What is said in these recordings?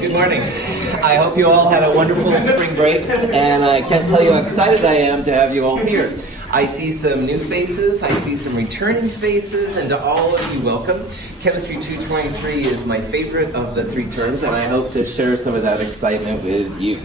Good morning. I hope you all had a wonderful spring break, and I can't tell you how excited I am to have you all here. I see some new faces, I see some returning faces, and to all of you, welcome. Chemistry 223 is my favorite of the three terms, and I hope to share some of that excitement with you.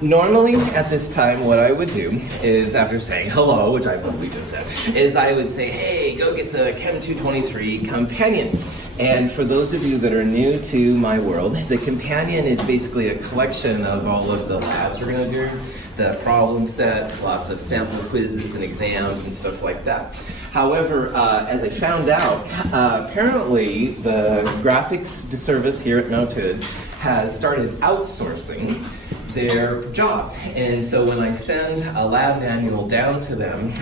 Normally at this time what I would do is, after saying hello, which I probably just said, is I would say, hey, go get the Chem 223 Companion. And for those of you that are new to my world, the Companion is basically a collection of all of the labs we're going to do, the problem sets, lots of sample quizzes and exams and stuff like that. However, as I found out, apparently the graphics service here at Mount Hood has started outsourcing their jobs. And so when I send a lab manual down to them,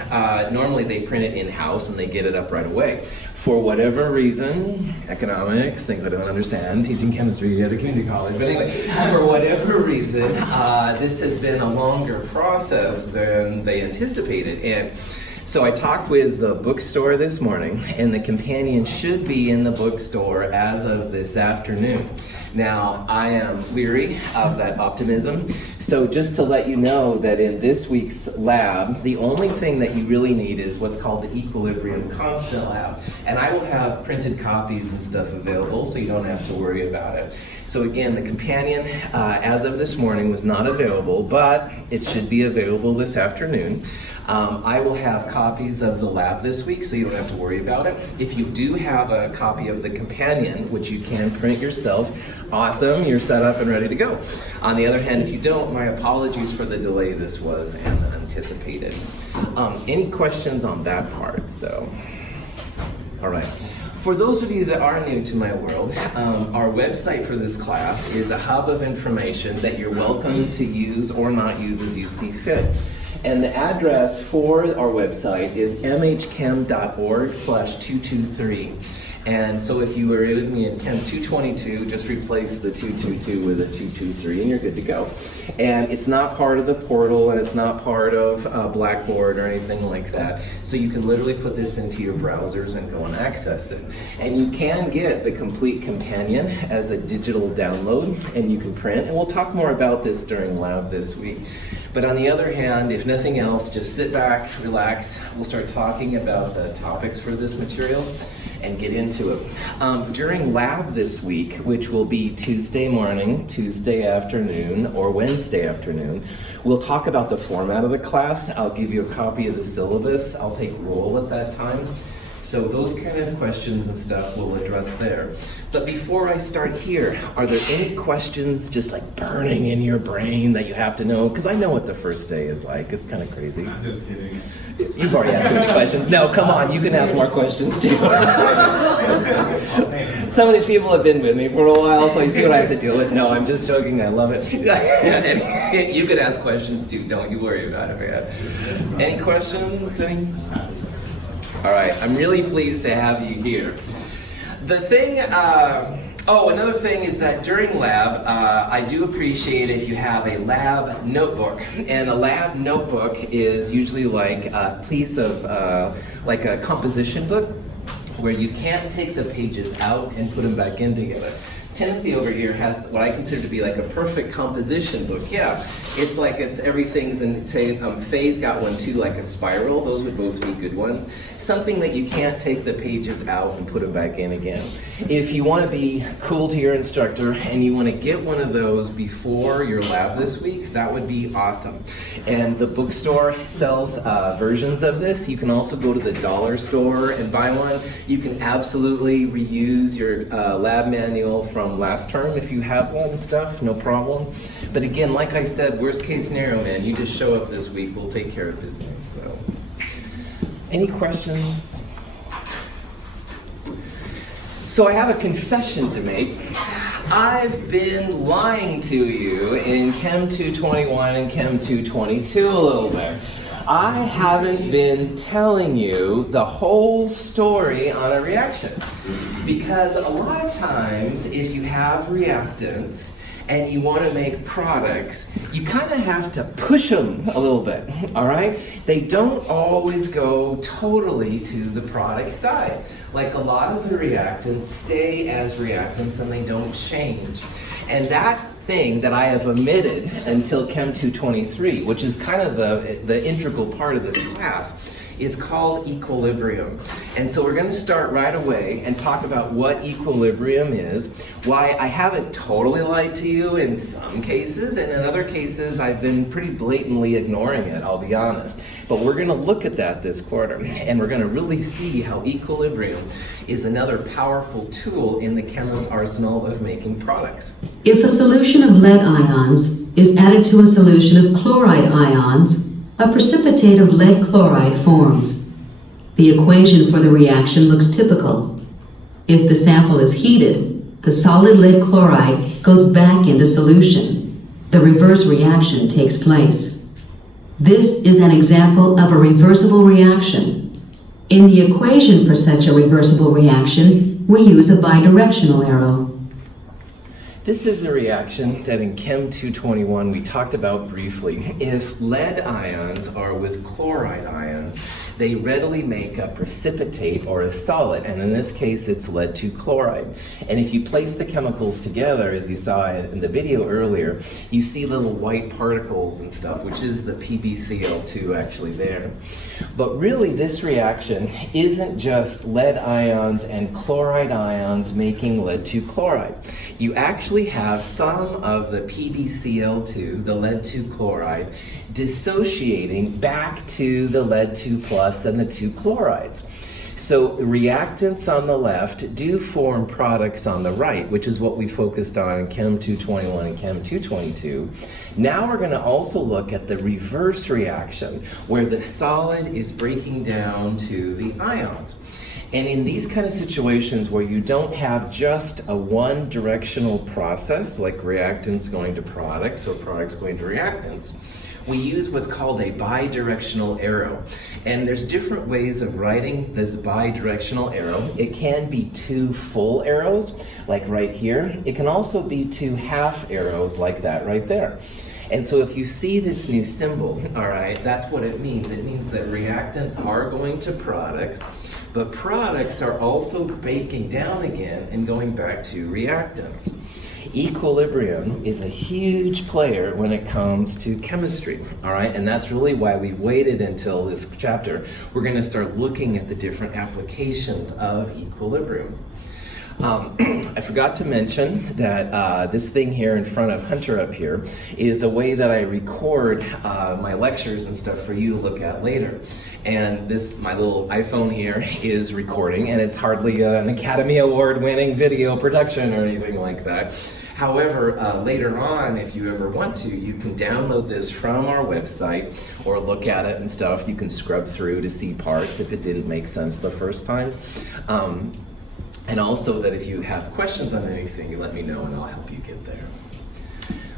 normally they print it in-house and they get it up right away. For whatever reason, economics, things I don't understand, teaching chemistry at a community college, but anyway, for whatever reason, this has been a longer process than they anticipated. And so I talked with the bookstore this morning, and the Companion should be in the bookstore as of this afternoon. Now, I am weary of that optimism, so just to let you know that in this week's lab, the only thing that you really need is what's called the Equilibrium Constant Lab, and I will have printed copies and stuff available, so you don't have to worry about it. So again, the Companion, as of this morning, was not available, but it should be available this afternoon. I will have copies of the lab this week, so you don't have to worry about it. If you do have a copy of the Companion, which you can print yourself, awesome, you're set up and ready to go. On the other hand, if you don't, my apologies for the delay this was anticipated. Any questions on that part? So, all right. For those of you that are new to my world, our website for this class is a hub of information that you're welcome to use or not use as you see fit. And the address for our website is mhchem.org/223. And so if you were with me in Chem 222, just replace the 222 with a 223 and you're good to go. And it's not part of the portal, and it's not part of Blackboard or anything like that. So you can literally put this into your browsers and go and access it. And you can get the complete Companion as a digital download, and you can print. And we'll talk more about this during lab this week. But on the other hand, if nothing else, just sit back, relax. We'll start talking about the topics for this material and get into it. During lab this week, which will be Tuesday morning, Tuesday afternoon, or Wednesday afternoon, we'll talk about the format of the class. I'll give you a copy of the syllabus. I'll take roll at that time. So those kind of questions and stuff we'll address there. But before I start here, are there any questions just like burning in your brain that you have to know? Because I know what the first day is like. It's kind of crazy. I'm just kidding. You've already asked too many questions. No, come on, you can ask more questions too. Some of these people have been with me for a while, so you see what I have to deal with. No, I'm just joking. I love it. And you can ask questions too. Don't you worry about it, man. Any questions? All right, I'm really pleased to have you here. The thing, another thing is that during lab, I do appreciate if you have a lab notebook. And a lab notebook is usually like a piece of, like a composition book, where you can't take the pages out and put them back in together. Timothy over here has what I consider to be like a perfect composition book. Yeah, it's like everything's in, say, Faye's got one too, like a spiral. Those would both be good ones. Something that you can't take the pages out and put them back in again. If you want to be cool to your instructor and you want to get one of those before your lab this week, that would be awesome. And the bookstore sells versions of this. You can also go to the dollar store and buy one. You can absolutely reuse your lab manual from last term if you have one and stuff, no problem. But again, like I said, worst case scenario, man, you just show up this week, we'll take care of business. So, any questions? So I have a confession to make. I've been lying to you in Chem 221 and Chem 222 a little bit. I haven't been telling you the whole story on a reaction. Because a lot of times, if you have reactants and you want to make products, you kind of have to push them a little bit, all right? They don't always go totally to the product side. like a lot of the reactants stay as reactants and they don't change. And that thing that I have omitted until Chem 223, which is kind of the integral part of this class, is called equilibrium. And so we're going to start right away and talk about what equilibrium is, why I haven't totally lied to you in some cases, and in other cases I've been pretty blatantly ignoring it, I'll be honest. But we're going to look at that this quarter, and we're going to really see how equilibrium is another powerful tool in the chemist's arsenal of making products. If a solution of lead ions is added to a solution of chloride ions, a precipitate of lead chloride forms. The equation for the reaction looks typical. If the sample is heated, the solid lead chloride goes back into solution. The reverse reaction takes place. This is an example of a reversible reaction. In the equation for such a reversible reaction, we use a bidirectional arrow. This is a reaction that in Chem 221 we talked about briefly. If lead ions are with chloride ions, they readily make a precipitate or a solid, and in this case it's lead 2 chloride. And if you place the chemicals together, as you saw in the video earlier, you see little white particles and stuff, which is the PbCl2 actually there. But really this reaction isn't just lead ions and chloride ions making lead 2 chloride. You actually have some of the PbCl2, the lead 2 chloride, dissociating back to the lead 2 plus and the 2 chlorides. So reactants on the left do form products on the right, which is what we focused on in Chem 221 and Chem 222. Now we're going to also look at the reverse reaction, where the solid is breaking down to the ions. And in these kind of situations where you don't have just a one-directional process, like reactants going to products or products going to reactants, we use what's called a bidirectional arrow. And there's different ways of writing this bidirectional arrow. It can be 2 full arrows, like right here. It can also be 2 half arrows, like that right there. And so if you see this new symbol, all right, that's what it means. It means that reactants are going to products, but products are also breaking down again and going back to reactants. Equilibrium is a huge player when it comes to chemistry, all right? And that's really why we've waited until this chapter. We're going to start looking at the different applications of equilibrium. I forgot to mention that this thing here in front of Hunter up here is a way that I record my lectures and stuff for you to look at later. And this, my little iPhone here, is recording, and it's hardly an Academy Award winning video production or anything like that. However, later on, if you ever want to, you can download this from our website or look at it and stuff. You can scrub through to see parts if it didn't make sense the first time. And also that if you have questions on anything, you let me know and I'll help you get there.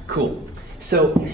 Cool. So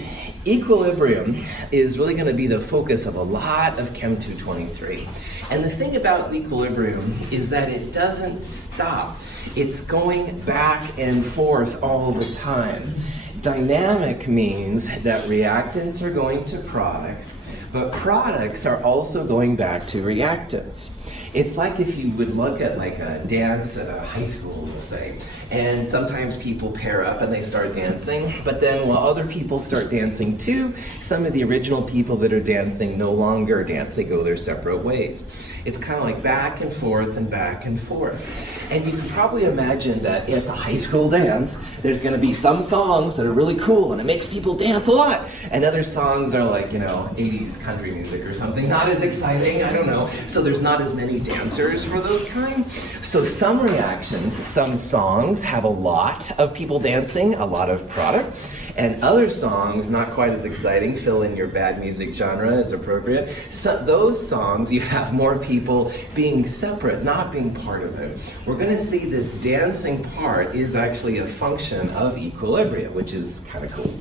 equilibrium is really going to be the focus of a lot of Chem 223. And the thing about equilibrium is that it doesn't stop. It's going back and forth all the time. Dynamic means that reactants are going to products, but products are also going back to reactants. It's like if you would look at like a dance at a high school, let's say, and sometimes people pair up and they start dancing, but then while other people start dancing too, some of the original people that are dancing no longer dance, they go their separate ways. It's kind of like back and forth and back and forth. And you can probably imagine that at the high school dance, there's going to be some songs that are really cool and it makes people dance a lot. And other songs are like, 80s country music or something, not as exciting, I don't know. So there's not as many dancers for those kind. So some reactions, some songs have a lot of people dancing, a lot of product. And other songs, not quite as exciting, fill in your bad music genre as appropriate. So those songs, you have more people being separate, not being part of it. We're going to see this dancing part is actually a function of equilibrium, which is kind of cool.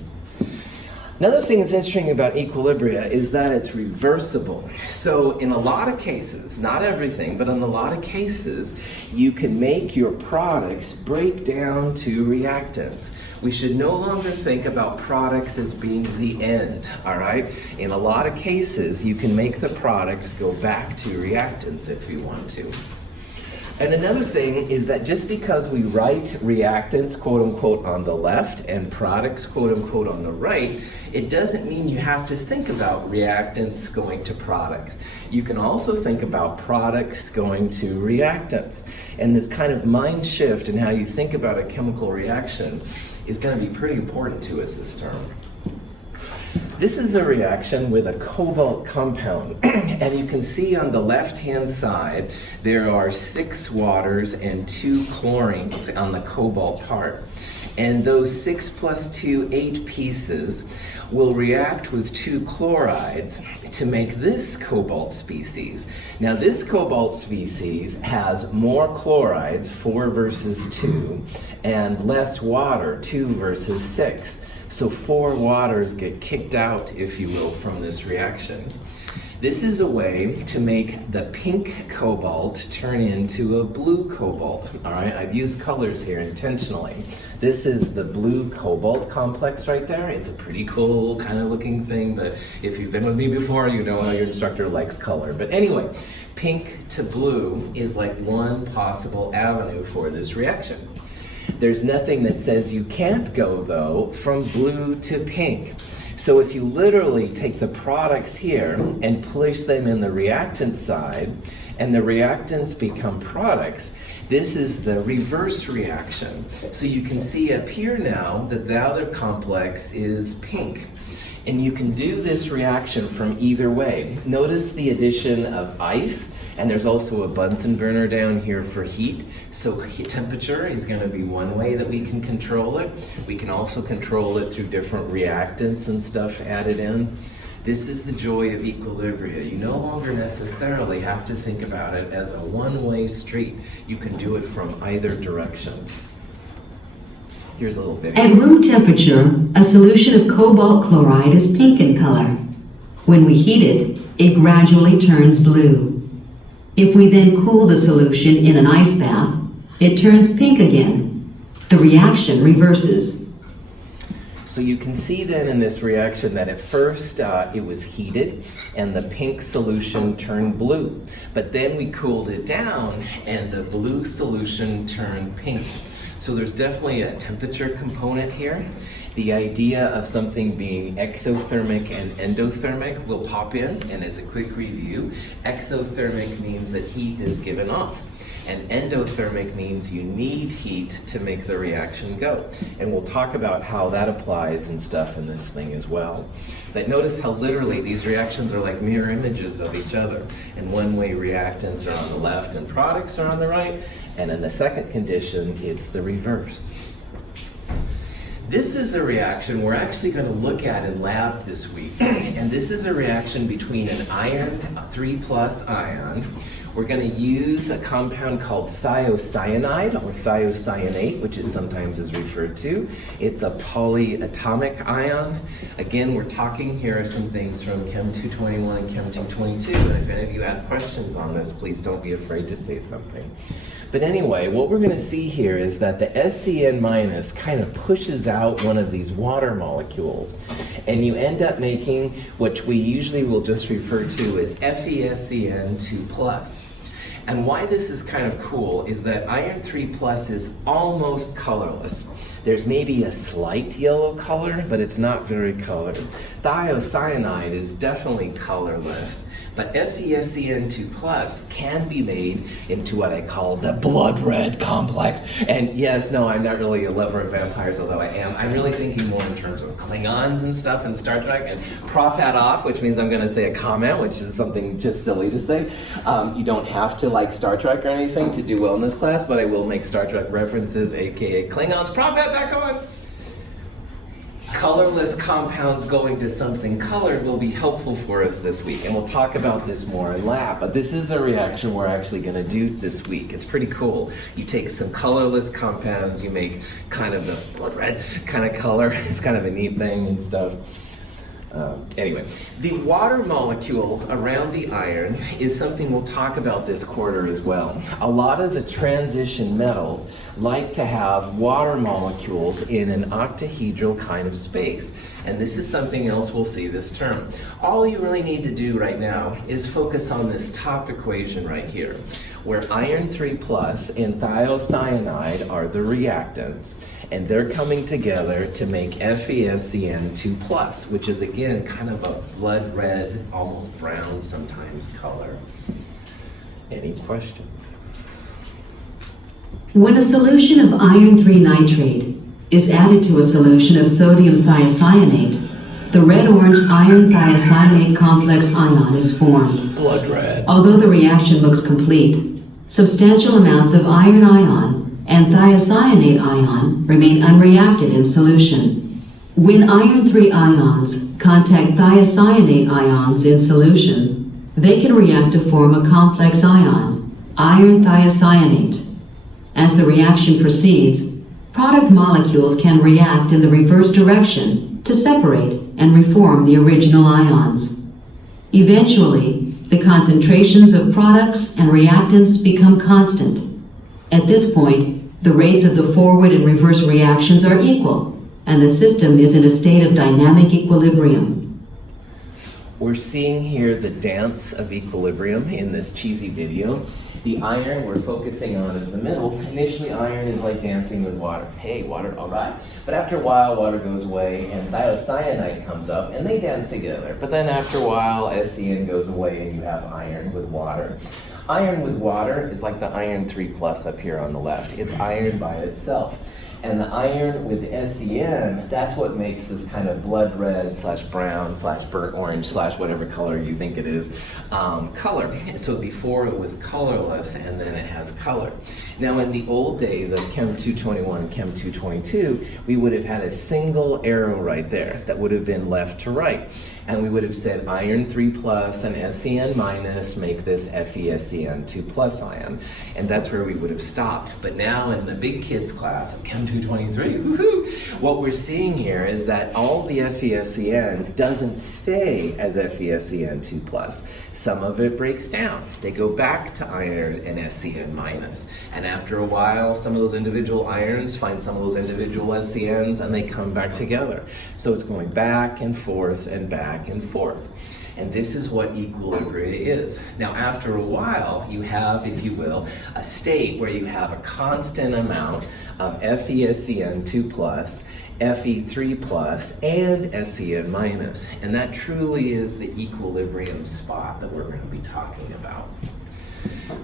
Another thing that's interesting about equilibria is that it's reversible. So in a lot of cases, not everything, but in a lot of cases, you can make your products break down to reactants. We should no longer think about products as being the end, all right? In a lot of cases, you can make the products go back to reactants if you want to. And another thing is that just because we write reactants, quote unquote, on the left and products, quote unquote, on the right, it doesn't mean you have to think about reactants going to products. You can also think about products going to reactants. And this kind of mind shift in how you think about a chemical reaction is going to be pretty important to us this term. This is a reaction with a cobalt compound, and you can see on the left-hand side there are 6 waters and 2 chlorines on the cobalt part. And those 6 plus 2, 8 pieces will react with 2 chlorides to make this cobalt species. Now this cobalt species has more chlorides, 4 versus 2, and less water, 2 versus 6. So 4 waters get kicked out, if you will, from this reaction. This is a way to make the pink cobalt turn into a blue cobalt. All right, I've used colors here intentionally. This is the blue cobalt complex right there. It's a pretty cool kind of looking thing, but if you've been with me before, you know how your instructor likes color. But anyway, pink to blue is like one possible avenue for this reaction. There's nothing that says you can't go, though, from blue to pink. So if you literally take the products here and place them in the reactant side, and the reactants become products, this is the reverse reaction. So you can see up here now that the other complex is pink. And you can do this reaction from either way. Notice the addition of ice. And there's also a Bunsen burner down here for heat. So temperature is going to be one way that we can control it. We can also control it through different reactants and stuff added in. This is the joy of equilibria. You no longer necessarily have to think about it as a one-way street. You can do it from either direction. Here's a little video. At room temperature, a solution of cobalt chloride is pink in color. When we heat it, it gradually turns blue. If we then cool the solution in an ice bath, it turns pink again. The reaction reverses. So you can see then in this reaction that at first it was heated and the pink solution turned blue. But then we cooled it down and the blue solution turned pink. So there's definitely a temperature component here. The idea of something being exothermic and endothermic will pop in, and as a quick review, exothermic means that heat is given off, and endothermic means you need heat to make the reaction go. And we'll talk about how that applies and stuff in this thing as well. But notice how literally these reactions are like mirror images of each other. And one-way reactants are on the left and products are on the right, and in the second condition, it's the reverse. This is a reaction we're actually going to look at in lab this week. And this is a reaction between an iron 3+ ion. We're going to use a compound called thiocyanide or thiocyanate, which is sometimes is referred to. It's a polyatomic ion. Again, we're talking here are some things from Chem 221 and Chem 222. And if any of you have questions on this, please don't be afraid to say something. But anyway, what we're going to see here is that the SCN- kind of pushes out one of these water molecules, and you end up making what we usually will just refer to as FeSCN2+. And why this is kind of cool is that iron 3+ is almost colorless. There's maybe a slight yellow color, but it's not very colored. Thiocyanide is definitely colorless. But FeSCN2+ can be made into what I call the blood red complex. And yes, no, I'm not really a lover of vampires, although I am. I'm really thinking more in terms of Klingons and stuff in Star Trek. And Prof had off, which means I'm going to say a comment, which is something just silly to say. You don't have to like Star Trek or anything to do well in this class, but I will make Star Trek references, aka Klingons. Prof had back on! Colorless compounds going to something colored will be helpful for us this week, and we'll talk about this more in lab. But this is a reaction we're actually going to do this week. It's pretty cool. You take some colorless compounds, you make kind of the blood red kind of color. It's kind of a neat thing and stuff. Anyway, the water molecules around the iron is something we'll talk about this quarter as well. A lot of the transition metals like to have water molecules in an octahedral kind of space. And this is something else we'll see this term. All you really need to do right now is focus on this top equation right here. where iron 3 plus and thiocyanide are the reactants, and they're coming together to make FeSCN2 plus, which is again kind of a blood red, almost brown sometimes color. Any questions? When a solution of iron 3 nitrate is added to a solution of sodium thiocyanate, the red-orange iron thiocyanate complex ion is formed. Blood red. Although the reaction looks complete, substantial amounts of iron ion and thiocyanate ion remain unreacted in solution. When iron 3 ions contact thiocyanate ions in solution, they can react to form a complex ion, iron thiocyanate. As the reaction proceeds, product molecules can react in the reverse direction to separate and reform the original ions. Eventually, the concentrations of products and reactants become constant. At this point, the rates of the forward and reverse reactions are equal, and the system is in a state of dynamic equilibrium. We're seeing here the dance of equilibrium in this cheesy video. The iron we're focusing on is the middle. Initially, iron is like dancing with water. Hey, water, all right. But after a while, water goes away and thiocyanate comes up and they dance together. But then after a while, SCN goes away and you have iron with water. Iron with water is like the iron 3 plus up here on the left. It's iron by itself. And the iron with SCN, that's what makes this kind of blood red / brown / burnt orange / whatever color you think it is, color. So before it was colorless and then it has color. Now in the old days of Chem 221 and Chem 222, we would have had a single arrow right there that would have been left to right. And we would have said iron 3 plus and SCN minus make this FeSCN2 plus ion. And that's where we would have stopped. But now in the big kids class of Chem 223, woohoo, what we're seeing here is that all the FeSCN doesn't stay as FeSCN2 plus. Some of it breaks down. They go back to iron and SCN minus. And after a while, some of those individual irons find some of those individual SCNs and they come back together. So it's going back and forth and back and forth. And this is what equilibrium is. Now, after a while, you have, if you will, a state where you have a constant amount of FeSCN2 plus, Fe3 plus, and SCN minus. And that truly is the equilibrium spot that we're going to be talking about.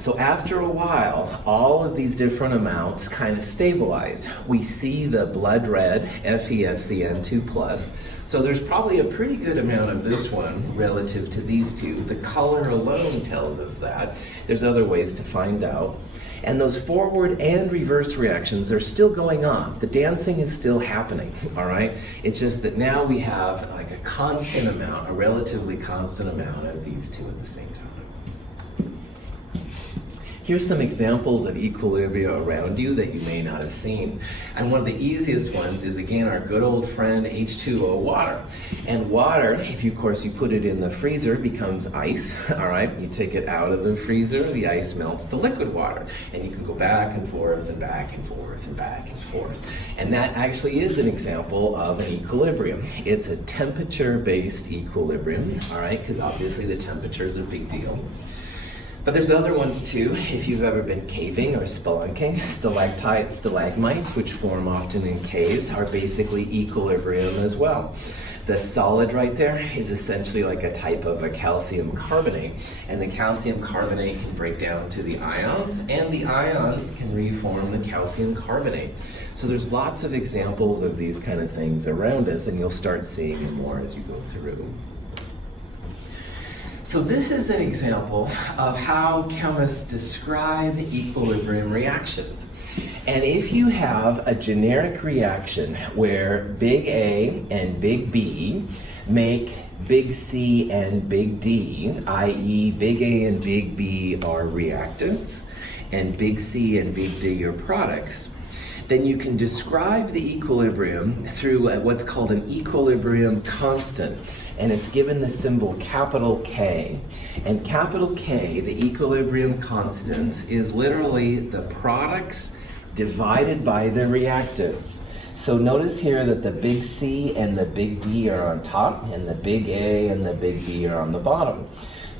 So after a while, all of these different amounts kind of stabilize. We see the blood red FeSCN2 plus. So there's probably a pretty good amount of this one relative to these two. The color alone tells us that. There's other ways to find out. And those forward and reverse reactions, they're still going on. The dancing is still happening, all right? It's just that now we have like a constant amount, a relatively constant amount of these two at the same time. Here's some examples of equilibria around you that you may not have seen. And one of the easiest ones is, again, our good old friend H2O, water. And water, if you, of course, you put it in the freezer, becomes ice, all right? You take it out of the freezer, the ice melts the liquid water. And you can go back and forth and back and forth and back and forth. And that actually is an example of an equilibrium. It's a temperature-based equilibrium, all right? Because obviously the temperature is a big deal. But there's other ones too, if you've ever been caving or spelunking. Stalactites, stalagmites, which form often in caves, are basically equilibrium as well. The solid right there is essentially like a type of a calcium carbonate, and the calcium carbonate can break down to the ions, and the ions can reform the calcium carbonate. So there's lots of examples of these kind of things around us, and you'll start seeing them more as you go through. So this is an example of how chemists describe equilibrium reactions. And if you have a generic reaction where big A and big B make big C and big D, i.e. big A and big B are reactants, and big C and big D are products, then you can describe the equilibrium through what's called an equilibrium constant. And it's given the symbol capital K. And capital K, the equilibrium constants, is literally the products divided by the reactants. So notice here that the big C and the big D are on top, and the big A and the big B are on the bottom.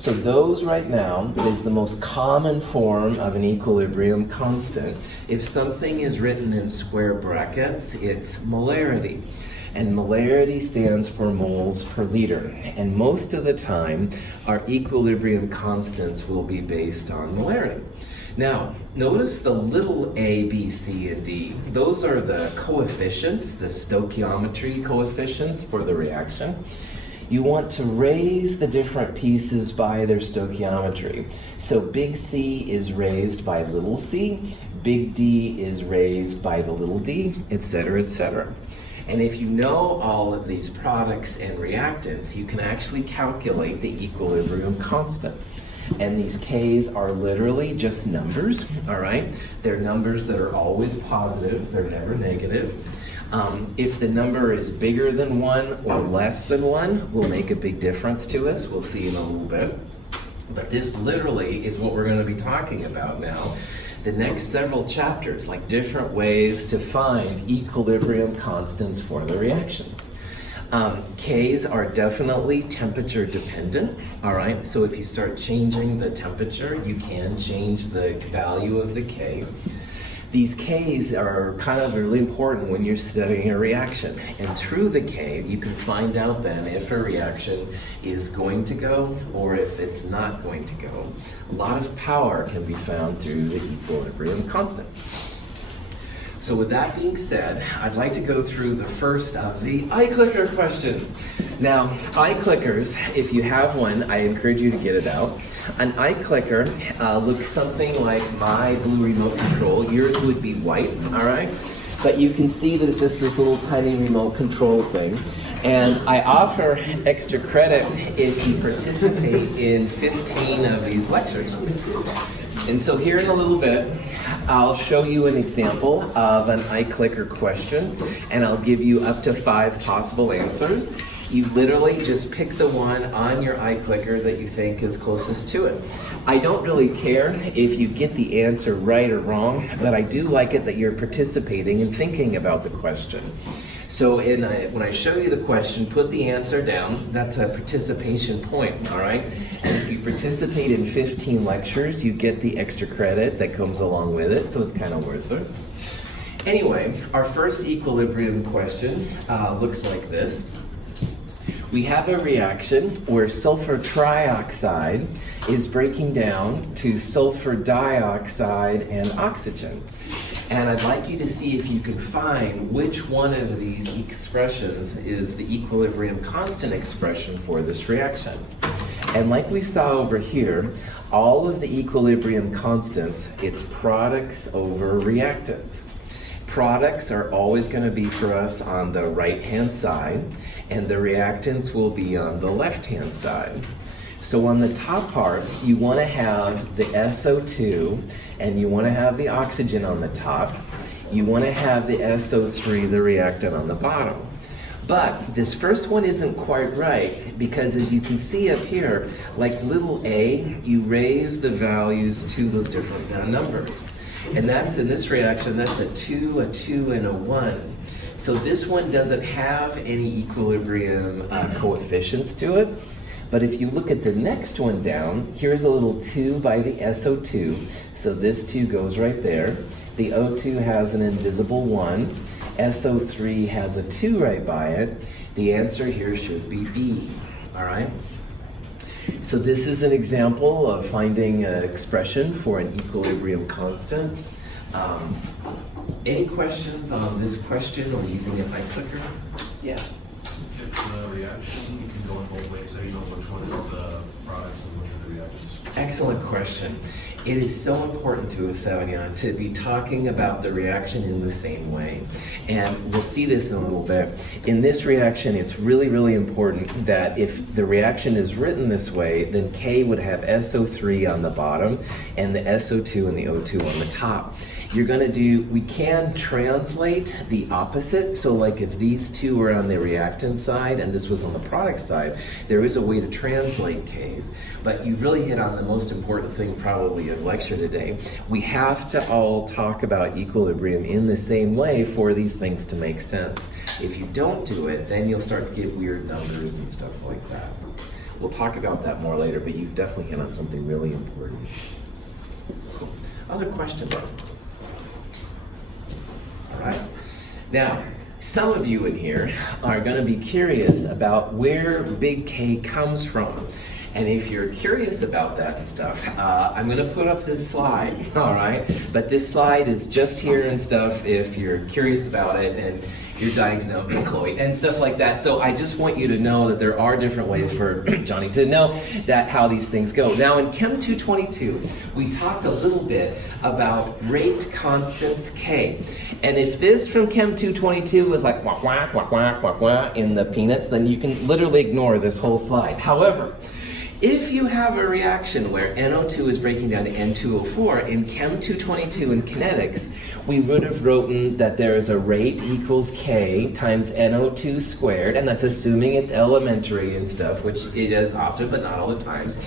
So those right now is the most common form of an equilibrium constant. If something is written in square brackets, it's molarity. And molarity stands for moles per liter. And most of the time, our equilibrium constants will be based on molarity. Now, notice the little a, b, c, and d. Those are the coefficients, the stoichiometry coefficients for the reaction. You want to raise the different pieces by their stoichiometry. So big C is raised by little c, big D is raised by the little d, etc., etc. And if you know all of these products and reactants, you can actually calculate the equilibrium constant. And these K's are literally just numbers, all right? They're numbers that are always positive, they're never negative. If the number is bigger than 1 or less than 1, will make a big difference to us. We'll see in a little bit. But this literally is what we're going to be talking about now. The next several chapters, like different ways to find equilibrium constants for the reaction. K's are definitely temperature dependent, all right? So if you start changing the temperature, you can change the value of the K. These K's are kind of really important when you're studying a reaction. And through the K, you can find out then if a reaction is going to go or if it's not going to go. A lot of power can be found through the equilibrium constant. So with that being said, I'd like to go through the first of the iClicker questions. Now, iClickers, if you have one, I encourage you to get it out. An iClicker looks something like my blue remote control. Yours would be white, all right? But you can see that it's just this little tiny remote control thing. And I offer extra credit if you participate in 15 of these lectures. And so here in a little bit, I'll show you an example of an iClicker question, and I'll give you up to 5 possible answers. You literally just pick the one on your iClicker that you think is closest to it. I don't really care if you get the answer right or wrong, but I do like it that you're participating and thinking about the question. So when I show you the question, put the answer down. That's a participation point, all right? And if you participate in 15 lectures, you get the extra credit that comes along with it, so it's kind of worth it. Anyway, our first equilibrium question looks like this. We have a reaction where sulfur trioxide is breaking down to sulfur dioxide and oxygen. And I'd like you to see if you can find which one of these expressions is the equilibrium constant expression for this reaction. And like we saw over here, all of the equilibrium constants, it's products over reactants. Products are always going to be for us on the right-hand side, and the reactants will be on the left-hand side. So on the top part, you want to have the SO2 and you want to have the oxygen on the top. You want to have the SO3, the reactant, on the bottom. But this first one isn't quite right because as you can see up here, like little a, you raise the values to those different numbers. And that's in this reaction, that's a 2, and a 1. So this one doesn't have any equilibrium coefficients to it. But if you look at the next one down, here's a little 2 by the SO2. So this 2 goes right there. The O2 has an invisible 1. SO3 has a 2 right by it. The answer here should be B, all right? So this is an example of finding an expression for an equilibrium constant. Any questions on this question or using an iClicker? Yeah. If the reaction, you can go in both ways, so you know which one is the products and which are the reactions. Excellent question. It is so important to us, Savanyan, to be talking about the reaction in the same way. And we'll see this in a little bit. In this reaction, it's really, really important that if the reaction is written this way, then K would have SO3 on the bottom and the SO2 and the O2 on the top. You're going to do, we can translate the opposite. So like if these two were on the reactant side and this was on the product side, there is a way to translate K's. But you really hit on the most important thing probably of lecture today. We have to all talk about equilibrium in the same way for these things to make sense. If you don't do it, then you'll start to get weird numbers and stuff like that. We'll talk about that more later, but you've definitely hit on something really important. Cool. Other questions? All right. Now, some of you in here are going to be curious about where big K comes from. And if you're curious about that and stuff, I'm going to put up this slide, all right? But this slide is just here and stuff if you're curious about it and you're dying to know Chloe and stuff like that. So I just want you to know that there are different ways for Johnny to know that how these things go. Now in Chem 222, we talked a little bit about rate constants K. And if this from Chem 222 was like wah, wah, wah, wah, wah, wah in the peanuts, then you can literally ignore this whole slide. However, if you have a reaction where NO2 is breaking down to N2O4 in Chem 222 in kinetics, we would have written that there is a rate equals K times NO2 squared, and that's assuming it's elementary and stuff, which it is often, but not all the times.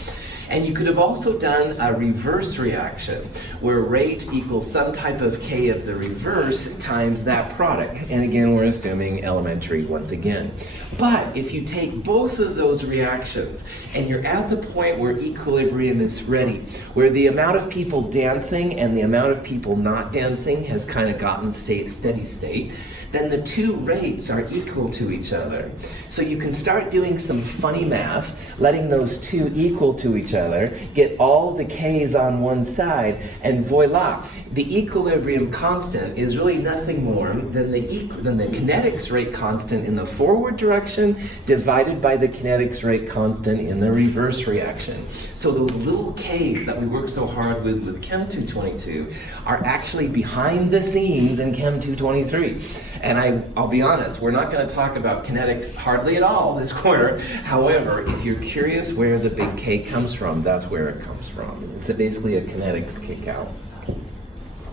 And you could have also done a reverse reaction, where rate equals some type of K of the reverse times that product. And again, we're assuming elementary once again. But if you take both of those reactions, and you're at the point where equilibrium is ready, where the amount of people dancing and the amount of people not dancing has kind of gotten steady state, then the two rates are equal to each other. So you can start doing some funny math, letting those two equal to each other, get all the K's on one side, and voila. The equilibrium constant is really nothing more than the kinetics rate constant in the forward direction divided by the kinetics rate constant in the reverse reaction. So those little K's that we work so hard with Chem 222 are actually behind the scenes in Chem 223. And I'll be honest, we're not going to talk about kinetics hardly at all this quarter. However, if you're curious where the big K comes from, that's where it comes from. It's basically a kinetics kick out.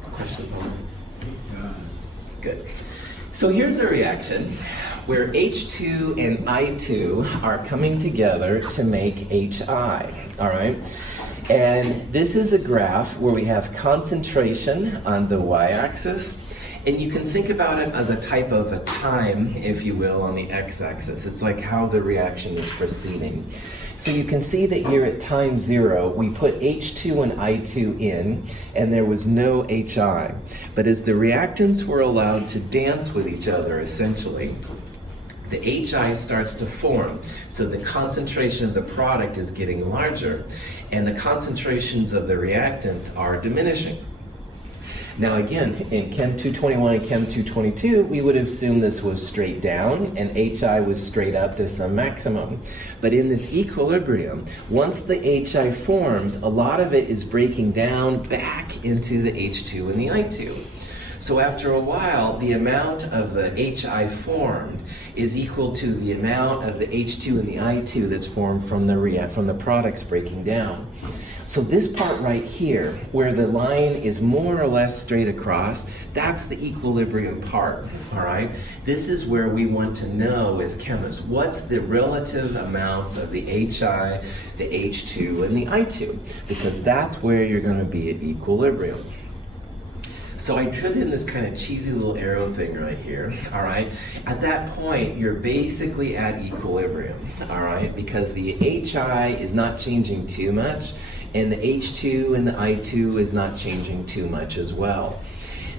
Questions on that? Good. So here's a reaction where H2 and I2 are coming together to make HI, all right? And this is a graph where we have concentration on the y-axis, and you can think about it as a type of a time, if you will, on the x-axis. It's like how the reaction is proceeding. So you can see that here at time 0, we put H2 and I2 in, and there was no HI. But as the reactants were allowed to dance with each other, essentially, the HI starts to form. So the concentration of the product is getting larger, and the concentrations of the reactants are diminishing. Now again, in Chem 221 and Chem 222, we would assume this was straight down and HI was straight up to some maximum. But in this equilibrium, once the HI forms, a lot of it is breaking down back into the H2 and the I2. So after a while, the amount of the HI formed is equal to the amount of the H2 and the I2 that's formed from the products breaking down. So this part right here, where the line is more or less straight across, that's the equilibrium part, all right? This is where we want to know as chemists, what's the relative amounts of the HI, the H2, and the I2, because that's where you're going to be at equilibrium. So I put in this kind of cheesy little arrow thing right here, all right? At that point, you're basically at equilibrium, all right? Because the HI is not changing too much, and the H2 and the I2 is not changing too much as well.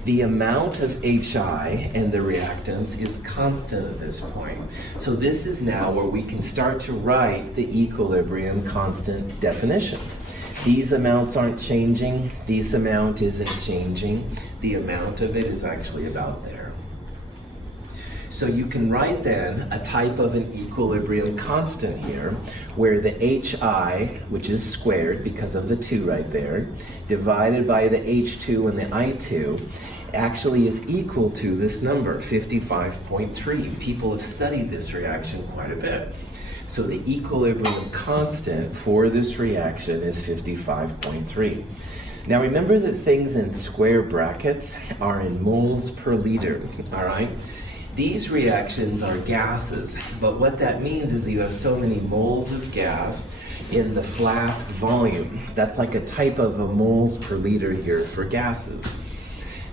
The amount of HI and the reactants is constant at this point. So this is now where we can start to write the equilibrium constant definition. These amounts aren't changing, this amount isn't changing, the amount of it is actually about there. So you can write then a type of an equilibrium constant here, where the HI, which is squared because of the 2 right there, divided by the H2 and the I2, actually is equal to this number, 55.3. People have studied this reaction quite a bit. So the equilibrium constant for this reaction is 55.3. Now remember that things in square brackets are in moles per liter, all right? These reactions are gases, but what that means is you have so many moles of gas in the flask volume. That's like a type of a moles per liter here for gases.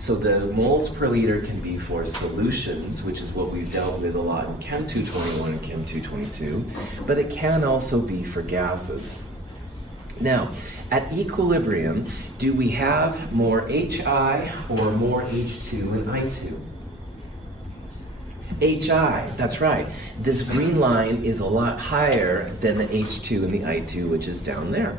So the moles per liter can be for solutions, which is what we've dealt with a lot in Chem 221 and Chem 222, but it can also be for gases. Now, at equilibrium, do we have more HI or more H2 and I2? HI, that's right. This green line is a lot higher than the H2 and the I2, which is down there.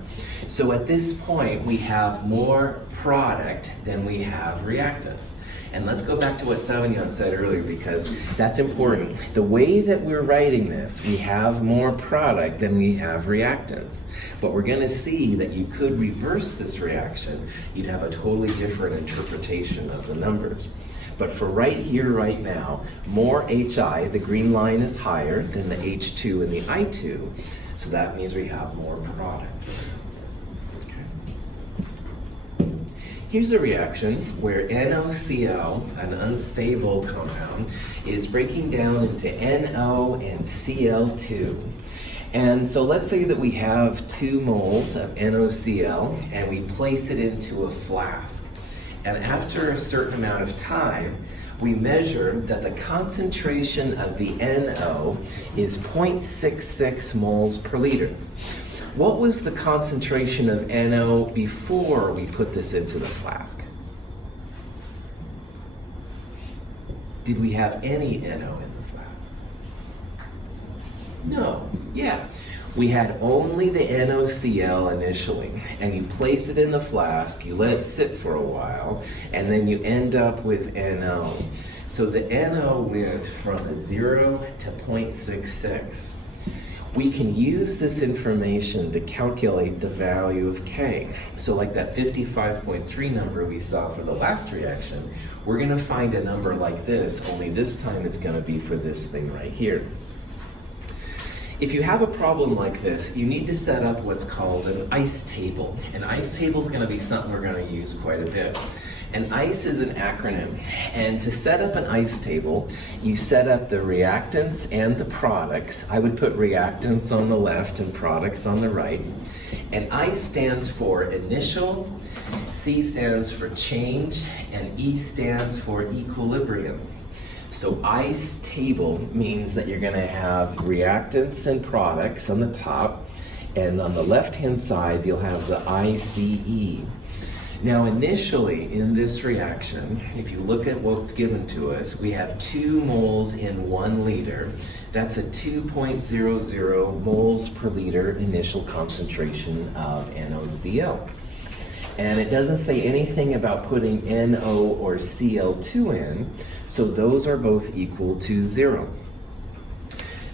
So at this point, we have more product than we have reactants. And let's go back to what Savignon said earlier, because that's important. The way that we're writing this, we have more product than we have reactants. But we're going to see that you could reverse this reaction. You'd have a totally different interpretation of the numbers. But for right here, right now, more HI, the green line is higher than the H2 and the I2. So that means we have more product. Here's a reaction where NaCl, an unstable compound, is breaking down into NO and Cl2. And so let's say that we have 2 moles of NaCl and we place it into a flask. And after a certain amount of time, we measure that the concentration of the NO is 0.66 moles per liter. What was the concentration of NO before we put this into the flask? Did we have any NO in the flask? No. Yeah. We had only the NaCl initially, and you place it in the flask, you let it sit for a while, and then you end up with NO. So the NO went from 0 to 0.66. We can use this information to calculate the value of K. So like that 55.3 number we saw for the last reaction, we're going to find a number like this, only this time it's going to be for this thing right here. If you have a problem like this, you need to set up what's called an ICE table. An ICE table is going to be something we're going to use quite a bit. And ICE is an acronym. And to set up an ICE table, you set up the reactants and the products. I would put reactants on the left and products on the right. And ICE stands for initial, C stands for change, and E stands for equilibrium. So ICE table means that you're going to have reactants and products on the top, and on the left-hand side, you'll have the ICE. Now, initially in this reaction, if you look at what's given to us, we have 2 moles in 1 liter. That's a 2.00 moles per liter initial concentration of NaCl. And it doesn't say anything about putting NO or Cl2 in, so those are both equal to 0.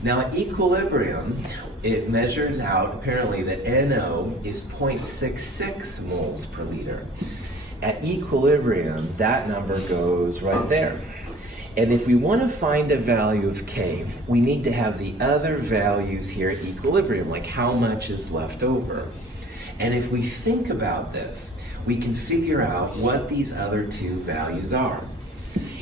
Now at equilibrium, it measures out apparently that NO is 0.66 moles per liter. At equilibrium, that number goes right there. And if we want to find a value of K, we need to have the other values here at equilibrium, like how much is left over. And if we think about this, we can figure out what these other 2 values are.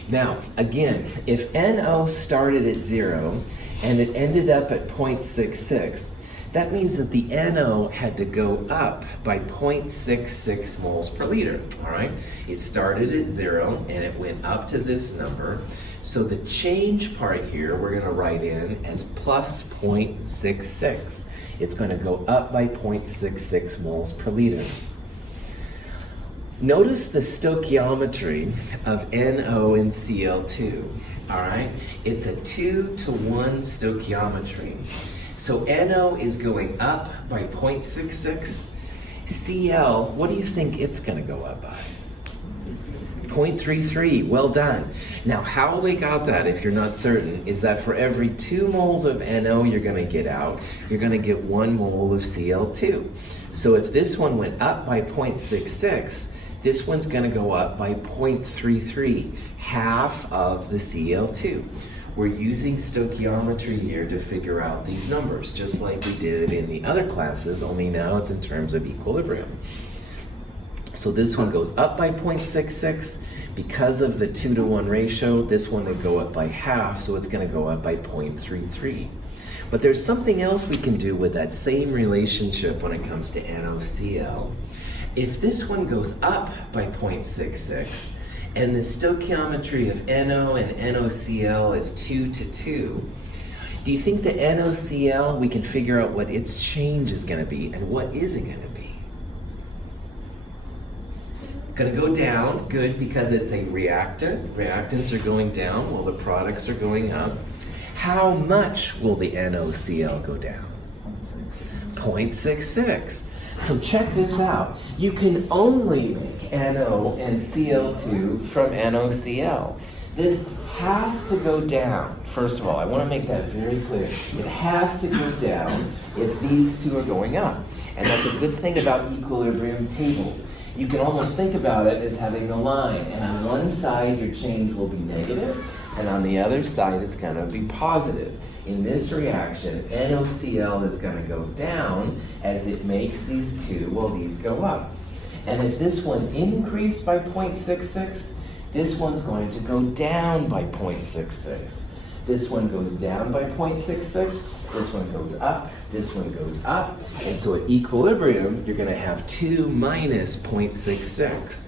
Now, again, if NO started at 0 and it ended up at 0.66, that means that the NO had to go up by 0.66 moles per liter, all right? It started at 0 and it went up to this number. So the change part here, we're gonna write in as plus 0.66. It's going to go up by 0.66 moles per liter. Notice the stoichiometry of NO and Cl2, all right? It's a 2-to-1 stoichiometry. So NO is going up by 0.66. Cl, what do you think it's going to go up by? 0.33, well done. Now how they got that, if you're not certain, is that for every 2 moles of NO you're going to get out, you're going to get 1 mole of Cl2. So if this one went up by 0.66, this one's going to go up by 0.33, half of the Cl2. We're using stoichiometry here to figure out these numbers, just like we did in the other classes, only now it's in terms of equilibrium. So this one goes up by 0.66. Because of the 2-to-1 ratio, this one would go up by half, so it's going to go up by 0.33. But there's something else we can do with that same relationship when it comes to NaCl. If this one goes up by 0.66, And the stoichiometry of NO and NOCl is 2 to 2. Do you think the NOCl, we can figure out what its change is going to be, and what is it going to be? Going to go down, good, because it's a reactant. Reactants are going down while the products are going up. How much will the NOCl go down? 0.66. So check this out. You can only make NO and Cl2 from NOCl. This has to go down. First of all, I want to make that very clear. It has to go down if these two are going up. And that's a good thing about equilibrium tables. You can almost think about it as having a line. And on one side, your change will be negative, and on the other side, it's going to be positive. In this reaction, NOCl is going to go down as it makes these two while these go up. And if this one increased by 0.66, this one's going to go down by 0.66. This one goes down by 0.66, this one goes up, this one goes up, and so at equilibrium, you're going to have 2 minus 0.66.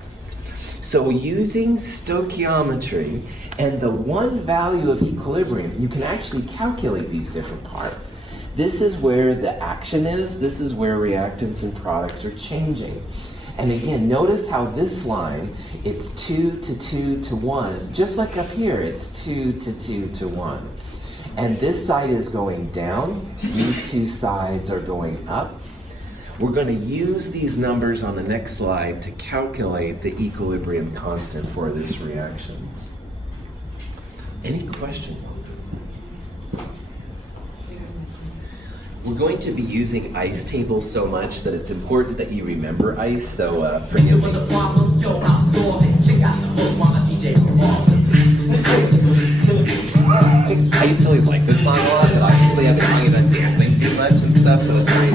So using stoichiometry and the one value of equilibrium, you can actually calculate these different parts. This is where the action is, this is where reactants and products are changing. And again, notice how this line, it's 2 to 2 to 1. Just like up here, it's 2 to 2 to 1. And this side is going down. These two sides are going up. We're going to use these numbers on the next slide to calculate the equilibrium constant for this reaction. Any questions on this? We're going to be using ICE tables so much that it's important that you remember ICE, so forgive me. I used to really like this song a lot, but obviously I've been talking about dancing too much and stuff, so it's pretty...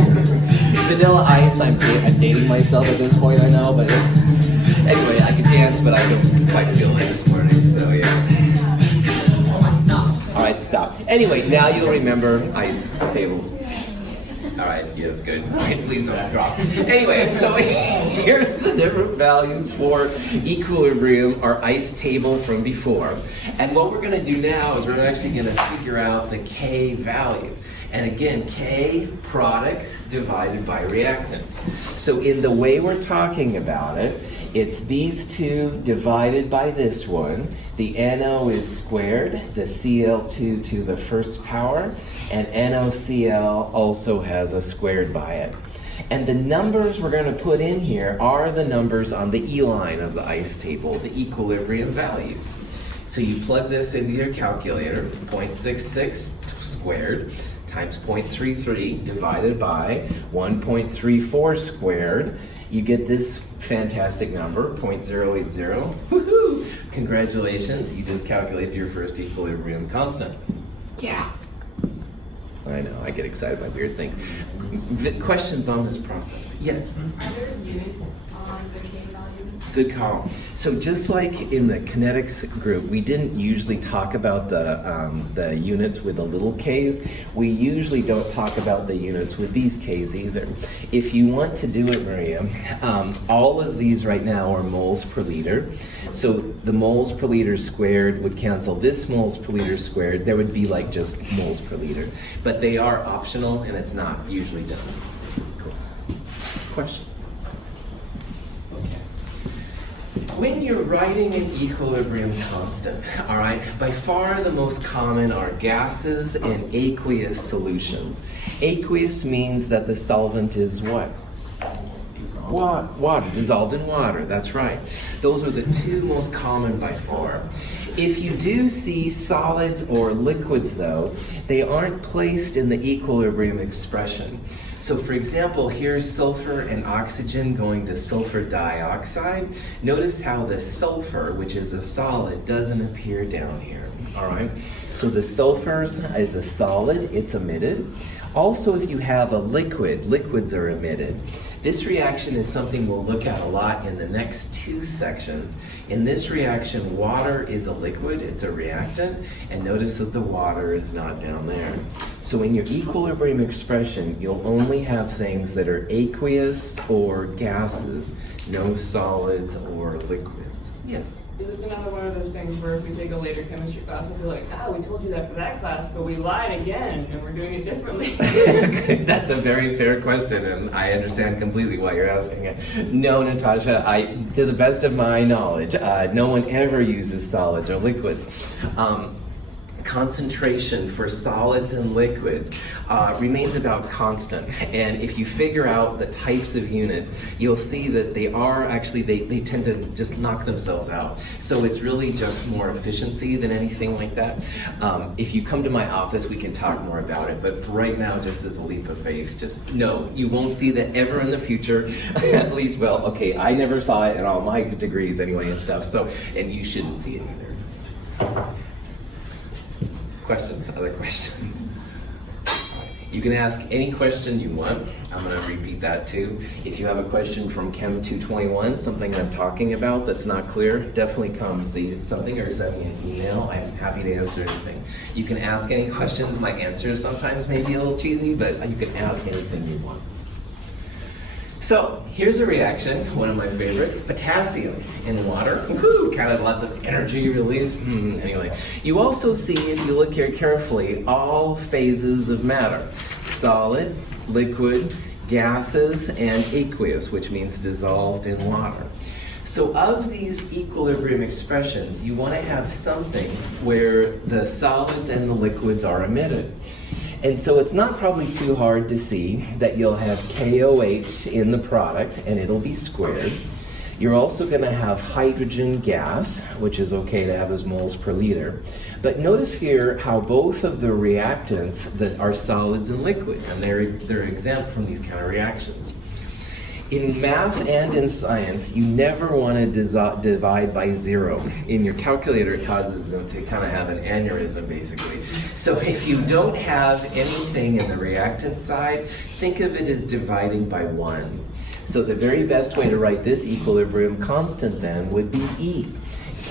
Vanilla Ice, I'm dating myself at this point, I know, but anyway, I can dance, but I don't quite feel like this morning, so yeah. Alright, stop. Anyway, now you'll remember ICE tables. Alright, yes, good. Okay, please don't drop. Anyway, so here's the different values for equilibrium, our ICE table from before. And what we're going to do now is we're actually going to figure out the K value. And again, K, products divided by reactants. So in the way we're talking about it, it's these two divided by this one. The NO is squared, the Cl2 to the first power, and NOCl also has a squared by it. And the numbers we're going to put in here are the numbers on the E line of the ICE table, the equilibrium values. So you plug this into your calculator, 0.66 squared times 0.33 divided by 1.34 squared. You get this fantastic number, 0.080. Woohoo! Congratulations, you just calculated your first equilibrium constant. Yeah. I know, I get excited by weird things. Questions on this process? Yes? Are there units on the K value? Good call. So just like in the kinetics group, we didn't usually talk about the units with the little k's. We usually don't talk about the units with these k's either. If you want to do it, Maria, all of these right now are moles per liter. So the moles per liter squared would cancel this moles per liter squared. There would be like just moles per liter. But they are optional and it's not usually done. Cool. Questions? When you're writing an equilibrium constant, all right, by far the most common are gases and aqueous solutions. Aqueous means that the solvent is what? Water, dissolved in water, that's right. Those are the two most common by far. If you do see solids or liquids though, they aren't placed in the equilibrium expression. So for example, here's sulfur and oxygen going to sulfur dioxide. Notice how the sulfur, which is a solid, doesn't appear down here, all right? So the sulfur is a solid, it's emitted. Also, if you have a liquid, liquids are emitted. This reaction is something we'll look at a lot in the next two sections. In this reaction, water is a liquid, it's a reactant, and notice that the water is not down there. So in your equilibrium expression, you'll only have things that are aqueous or gases, no solids or liquids. Yes? Is this another one of those things where if we take a later chemistry class, I'll be like, we told you that for that class, but we lied again, and we're doing it differently? That's a very fair question, and I understand completely why you're asking it. No, Natasha, to the best of my knowledge, no one ever uses solids or liquids. Concentration for solids and liquids remains about constant, and if you figure out the types of units, you'll see that they are actually, they tend to just knock themselves out. So it's really just more efficiency than anything like that. If you come to my office, we can talk more about it, but for right now, just as a leap of faith, just no, you won't see that ever in the future. At least, well, okay, I never saw it in all my degrees anyway and stuff, so, and you shouldn't see it either. Questions? Other questions? You can ask any question you want. I'm going to repeat that too. If you have a question from Chem 221, something I'm talking about that's not clear, definitely come see something or send me an email. I'm happy to answer anything. You can ask any questions. My answers sometimes may be a little cheesy, but you can ask anything you want. So here's a reaction, one of my favorites, potassium in water. Woohoo, kind of lots of energy release. Anyway, you also see, if you look here carefully, all phases of matter: solid, liquid, gases, and aqueous, which means dissolved in water. So of these equilibrium expressions, you want to have something where the solids and the liquids are emitted. And so it's not probably too hard to see that you'll have KOH in the product, and it'll be squared. You're also going to have hydrogen gas, which is okay to have as moles per liter. But notice here how both of the reactants that are solids and liquids, and they're exempt from these kind of reactions. In math and in science, you never want to divide by zero. In your calculator, it causes them to kind of have an aneurysm, basically. So if you don't have anything in the reactant side, think of it as dividing by 1. So the very best way to write this equilibrium constant then would be E,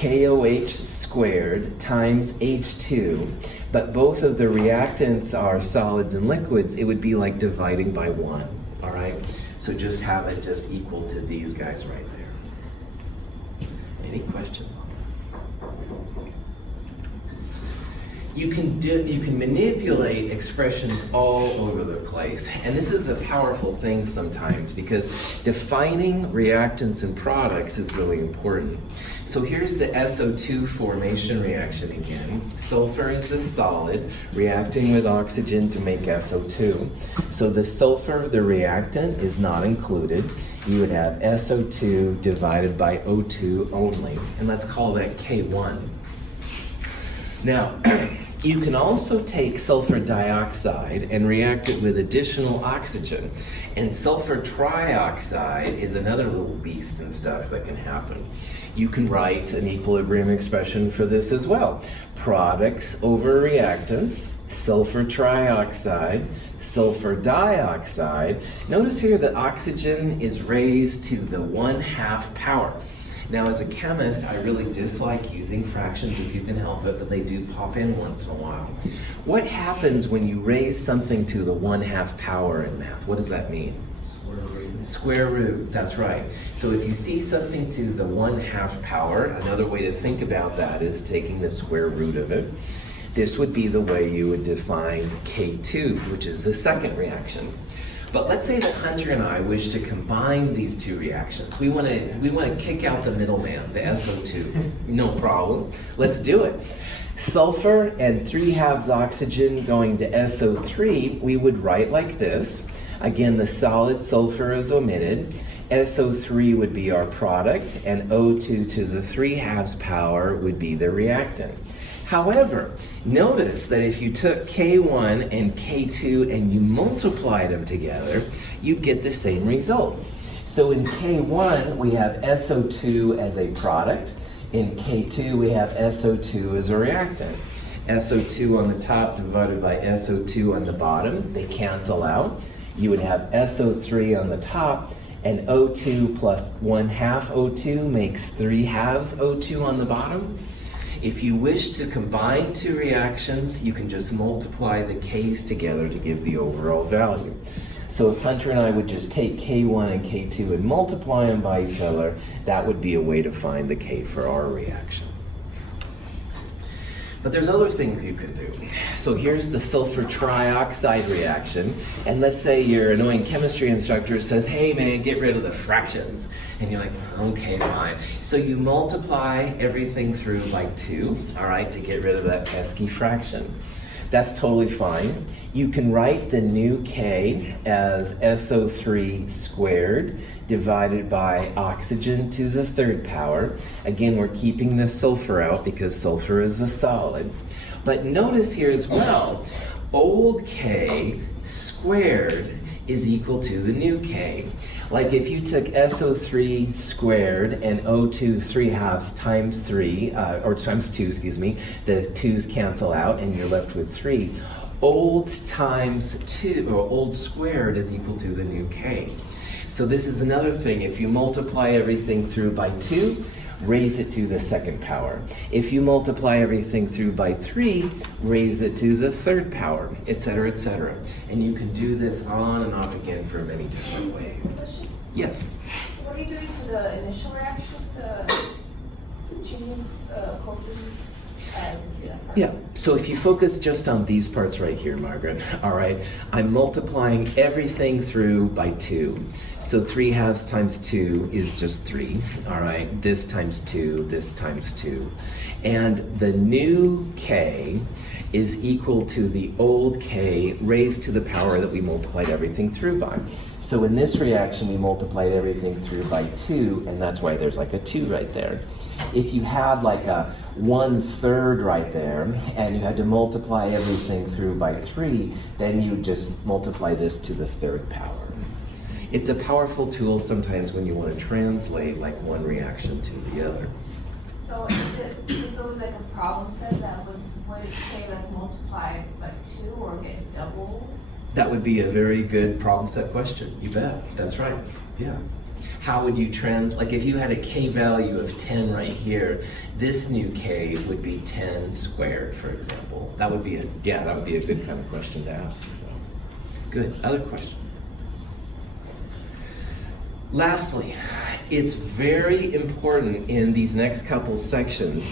KOH squared times H2. But both of the reactants are solids and liquids, it would be like dividing by 1, all right? So just have it just equal to these guys right there. Any questions on that? You can manipulate expressions all over the place, and this is a powerful thing sometimes because defining reactants and products is really important. So here's the SO2 formation reaction again. Sulfur is a solid reacting with oxygen to make SO2. So the sulfur, the reactant, is not included. You would have SO2 divided by O2 only, and let's call that K1. Now, you can also take sulfur dioxide and react it with additional oxygen. And sulfur trioxide is another little beast and stuff that can happen. You can write an equilibrium expression for this as well. Products over reactants, sulfur trioxide, sulfur dioxide. Notice here that oxygen is raised to the 1/2 power. Now, as a chemist, I really dislike using fractions if you can help it, but they do pop in once in a while. What happens when you raise something to the 1/2 power in math? What does that mean? Square root, that's right. So if you see something to the 1/2 power, another way to think about that is taking the square root of it. This would be the way you would define K2, which is the second reaction. But let's say that Hunter and I wish to combine these two reactions. We want to kick out the middleman, the SO2. No problem. Let's do it. Sulfur and 3/2 oxygen going to SO3, we would write like this. Again, the solid sulfur is omitted. SO3 would be our product, and O2 to the 3/2 power would be the reactant. However, notice that if you took K1 and K2 and you multiplied them together, you get the same result. So in K1, we have SO2 as a product. In K2, we have SO2 as a reactant. SO2 on the top divided by SO2 on the bottom, they cancel out. You would have SO3 on the top And O2 plus 1/2 O2 makes 3/2 O2 on the bottom. If you wish to combine two reactions, you can just multiply the K's together to give the overall value. So if Hunter and I would just take K1 and K2 and multiply them by each other, that would be a way to find the K for our reaction. But there's other things you can do. So here's the sulfur trioxide reaction. And let's say your annoying chemistry instructor says, hey man, get rid of the fractions. And you're like, okay, fine. So you multiply everything through by 2, all right, to get rid of that pesky fraction. That's totally fine. You can write the new K as SO3 squared divided by oxygen to the 3rd power. Again, we're keeping the sulfur out because sulfur is a solid. But notice here as well, old K squared is equal to the new K. Like if you took SO3 squared and O2 3/2 times 3, or times 2, excuse me, the 2's cancel out and you're left with 3. Old times 2, or old squared is equal to the new K. So this is another thing. If you multiply everything through by 2, raise it to the 2nd power. If you multiply everything through by 3, raise it to the 3rd power, etc., etc. And you can do this on and off again for many different ways. Yes? So what are you doing to the initial reaction, the changing coefficients? Yeah, so if you focus just on these parts right here, Margaret, all right, I'm multiplying everything through by 2. So 3/2 times 2 is just 3, all right? This times 2, this times 2. And the new K is equal to the old K raised to the power that we multiplied everything through by. So in this reaction, we multiplied everything through by 2, and that's why there's like a 2 right there. If you had like a 1/3 right there, and you had to multiply everything through by 3, then you just multiply this to the 3rd power. It's a powerful tool sometimes when you want to translate like one reaction to the other. So if it was like a problem set, that would it say like multiply by 2 or get double? That would be a very good problem set question. You bet. That's right. Yeah. How would you like if you had a K value of 10 right here, this new K would be 10 squared, for example. That would be a good kind of question to ask. So. Good. Other questions? Lastly, it's very important in these next couple sections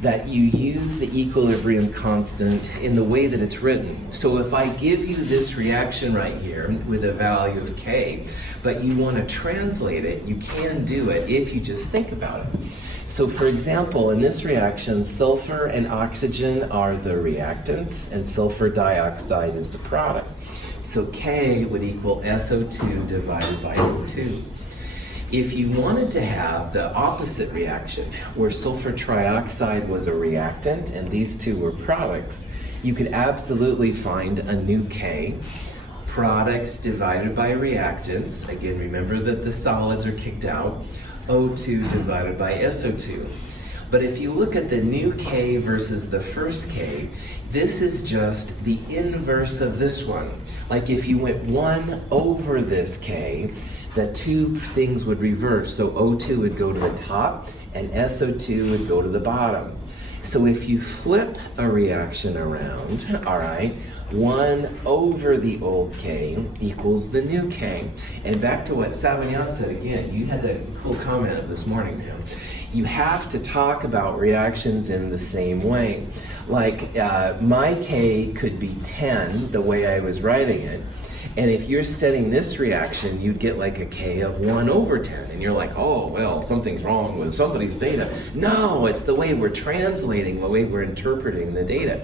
that you use the equilibrium constant in the way that it's written. So if I give you this reaction right here with a value of K, but you want to translate it, you can do it if you just think about it. So for example, in this reaction, sulfur and oxygen are the reactants, and sulfur dioxide is the product. So K would equal SO2 divided by O2. If you wanted to have the opposite reaction, where sulfur trioxide was a reactant and these two were products, you could absolutely find a new K, products divided by reactants. Again, remember that the solids are kicked out, O2 divided by SO2. But if you look at the new K versus the first K, this is just the inverse of this one. Like if you went 1 over this K, the two things would reverse. So O2 would go to the top and SO2 would go to the bottom. So if you flip a reaction around, all right, 1 over the old K equals the new K. And back to what Savignon said again, you had that cool comment this morning, man. You have to talk about reactions in the same way. Like my K could be 10 the way I was writing it. And if you're studying this reaction, you'd get like a K of 1 over 10. And you're like, oh, well, something's wrong with somebody's data. No, it's the way we're translating, the way we're interpreting the data.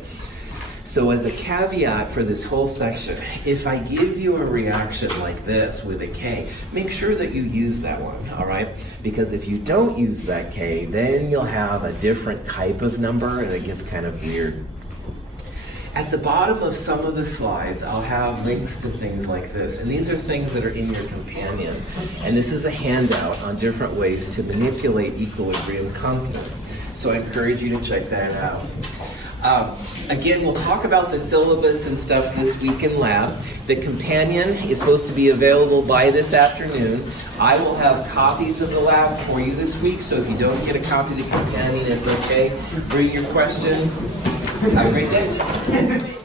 So as a caveat for this whole section, if I give you a reaction like this with a K, make sure that you use that one, all right? Because if you don't use that K, then you'll have a different type of number and it gets kind of weird. At the bottom of some of the slides, I'll have links to things like this. And these are things that are in your companion. And this is a handout on different ways to manipulate equilibrium constants. So I encourage you to check that out. Again, we'll talk about the syllabus and stuff this week in lab. The companion is supposed to be available by this afternoon. I will have copies of the lab for you this week, so if you don't get a copy of the companion, it's okay. Bring your questions. Have a great day.